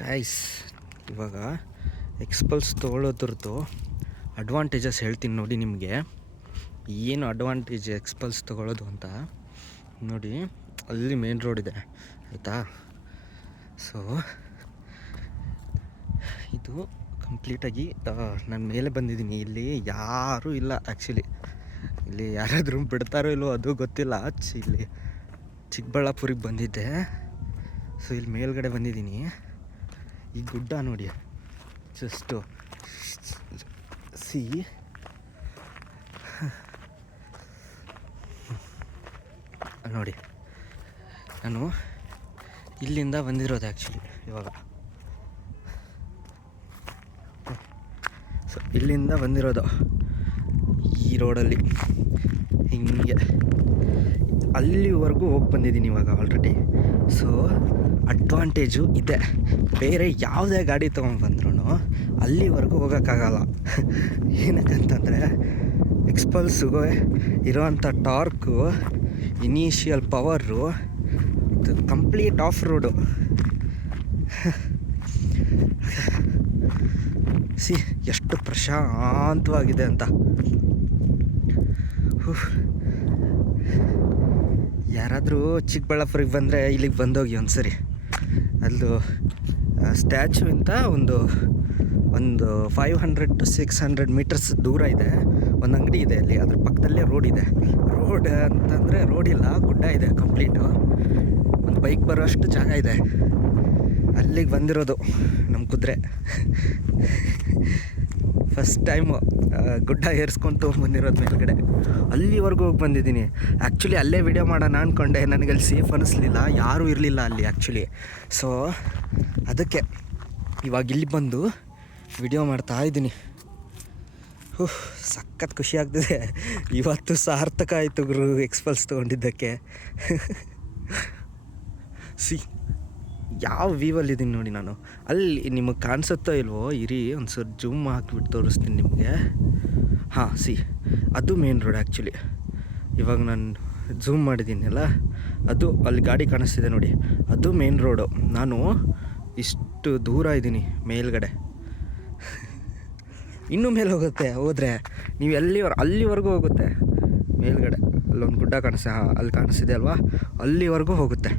Guys, ಇವಾಗ ಎಕ್ಸ್ಪಲ್ಸ್ ತೊಗೊಳೋದ್ರದ್ದು advantages ಹೇಳ್ತೀನಿ ನೋಡಿ ನಿಮಗೆ. ಏನು ಅಡ್ವಾಂಟೇಜ್ ಎಕ್ಸ್ಪಲ್ಸ್ ತೊಗೊಳೋದು ಅಂತ ನೋಡಿ. ಅಲ್ಲಿ ಮೇನ್ ರೋಡ್ ಇದೆ ಆಯಿತಾ. ಸೊ ಇದು ಕಂಪ್ಲೀಟಾಗಿ ನಾನು ಮೇಲೆ ಬಂದಿದ್ದೀನಿ. ಇಲ್ಲಿ ಯಾರೂ ಇಲ್ಲ ಆ್ಯಕ್ಚುಲಿ. ಇಲ್ಲಿ ಯಾರಾದರೂ ಬಿಡ್ತಾರೋ ಇಲ್ಲೋ ಅದು ಗೊತ್ತಿಲ್ಲ. ಇಲ್ಲಿ ಚಿಕ್ಕಬಳ್ಳಾಪುರಿಗೆ ಬಂದಿದ್ದೆ. ಸೊ ಇಲ್ಲಿ ಮೇಲ್ಗಡೆ ಬಂದಿದ್ದೀನಿ. ಈ ಗುಡ್ಡ ನೋಡಿ, ಜಸ್ಟು ಸಿ ನೋಡಿ. ನಾನು ಇಲ್ಲಿಂದ ಬಂದಿರೋದು ಆ್ಯಕ್ಚುಲಿ ಇವಾಗ. ಸೊ ಇಲ್ಲಿಂದ ಬಂದಿರೋದು ಈ ರೋಡಲ್ಲಿ ಹಿಂಗೆ ಅಲ್ಲಿವರೆಗೂ ಹೋಗಿ ಬಂದಿದ್ದೀನಿ ಇವಾಗ ಆಲ್ರೆಡಿ. ಸೊ ಅಡ್ವಾಂಟೇಜು ಇದೆ. ಬೇರೆ ಯಾವುದೇ ಗಾಡಿ ತೊಗೊಂಡ್ಬಂದ್ರೂ ಅಲ್ಲಿವರೆಗೂ ಹೋಗೋಕ್ಕಾಗಲ್ಲ. ಏನಕ್ಕಂತಂದರೆ ಎಕ್ಸ್ಪಲ್ಸಿಗೂ ಇರೋವಂಥ ಟಾರ್ಕು, ಇನಿಷಿಯಲ್ ಪವರು, ಇದು ಕಂಪ್ಲೀಟ್ ಆಫ್ ರೋಡು. ಸಿ ಎಷ್ಟು ಪ್ರಶಾಂತವಾಗಿದೆ ಅಂತ. ಯಾರಾದರೂ ಚಿಕ್ಕಬಳ್ಳಾಪುರಿಗೆ ಬಂದರೆ ಇಲ್ಲಿಗೆ ಬಂದೋಗಿ ಒಂದ್ಸರಿ. ಅಲ್ಲೂ ಸ್ಟ್ಯಾಚ್ಯೂವಿಂತ ಒಂದು 500 to 600 ಮೀಟರ್ಸ್ ದೂರ ಇದೆ ಒಂದು ಅಂಗಡಿ ಇದೆ. ಅಲ್ಲಿ ಅದ್ರ ಪಕ್ಕದಲ್ಲೇ ರೋಡ್ ಇದೆ. ರೋಡ್ ಅಂತಂದರೆ ರೋಡ್ ಇಲ್ಲ, ಗುಡ್ಡ ಇದೆ ಕಂಪ್ಲೀಟು. ಒಂದು ಬೈಕ್ ಬರೋಷ್ಟು ಜಾಗ ಇದೆ. ಅಲ್ಲಿಗೆ ಬಂದಿರೋದು ನಮ್ಮ ಕುದುರೆ. ಫಸ್ಟ್ ಟೈಮು ಗುಡ್ಡ ಏರ್ಸ್ಕೊಂಡು ಬಂದಿರೋದು ಮೇಲ್ಗಡೆ. ಅಲ್ಲಿವರೆಗೂ ಹೋಗಿ ಬಂದಿದ್ದೀನಿ. ಆ್ಯಕ್ಚುಲಿ ಅಲ್ಲೇ ವಿಡಿಯೋ ಮಾಡೋಣ ಅಂದ್ಕೊಂಡೆ. ನನಗಲ್ಲಿ ಸೇಫ್ ಅನ್ನಿಸ್ಲಿಲ್ಲ, ಯಾರೂ ಇರಲಿಲ್ಲ ಅಲ್ಲಿ ಆ್ಯಕ್ಚುಲಿ. ಸೊ ಅದಕ್ಕೆ ಇವಾಗ ಇಲ್ಲಿ ಬಂದು ವಿಡಿಯೋ ಮಾಡ್ತಾಯಿದ್ದೀನಿ. ಸಖತ್ ಖುಷಿ ಆಗ್ತಿದೆ. ಇವತ್ತು ಸಾರ್ಥಕ ಆಯಿತು ಗುರು ಎಕ್ಸ್ಪಲ್ಸ್ ತೊಗೊಂಡಿದ್ದಕ್ಕೆ. ಸಿ ಯಾವ ವ್ಯೂವಲ್ಲಿದ್ದೀನಿ ನೋಡಿ ನಾನು. ಅಲ್ಲಿ ನಿಮಗೆ ಕಾಣಿಸುತ್ತೋ ಇಲ್ವೋ, ಇರಿ ಒಂದು ಸ್ವಲ್ಪ ಜೂಮ್ ಹಾಕಿಬಿಟ್ಟು ತೋರಿಸ್ತೀನಿ ನಿಮಗೆ. ಹಾಂ, ಸಿ ಅದು ಮೇನ್ ರೋಡ್ ಆ್ಯಕ್ಚುಲಿ. ಇವಾಗ ನಾನು ಝೂಮ್ ಮಾಡಿದ್ದೀನಲ್ಲ, ಅದು ಅಲ್ಲಿ ಗಾಡಿ ಕಾಣಿಸ್ತಿದೆ ನೋಡಿ, ಅದು ಮೇನ್ ರೋಡು. ನಾನು ಇಷ್ಟು ದೂರ ಇದ್ದೀನಿ ಮೇಲ್ಗಡೆ. ಇನ್ನೂ ಮೇಲೆ ಹೋಗುತ್ತೆ ಹೋದರೆ ನೀವು ಅಲ್ಲಿವರೆಗೂ ಹೋಗುತ್ತೆ ಮೇಲ್ಗಡೆ. ಅಲ್ಲೊಂದು ಗುಡ್ಡ ಕಾಣಿಸ್ತೆ, ಹಾಂ ಅಲ್ಲಿ ಕಾಣಿಸ್ತಿದೆ ಅಲ್ವಾ, ಅಲ್ಲಿವರೆಗೂ ಹೋಗುತ್ತೆ.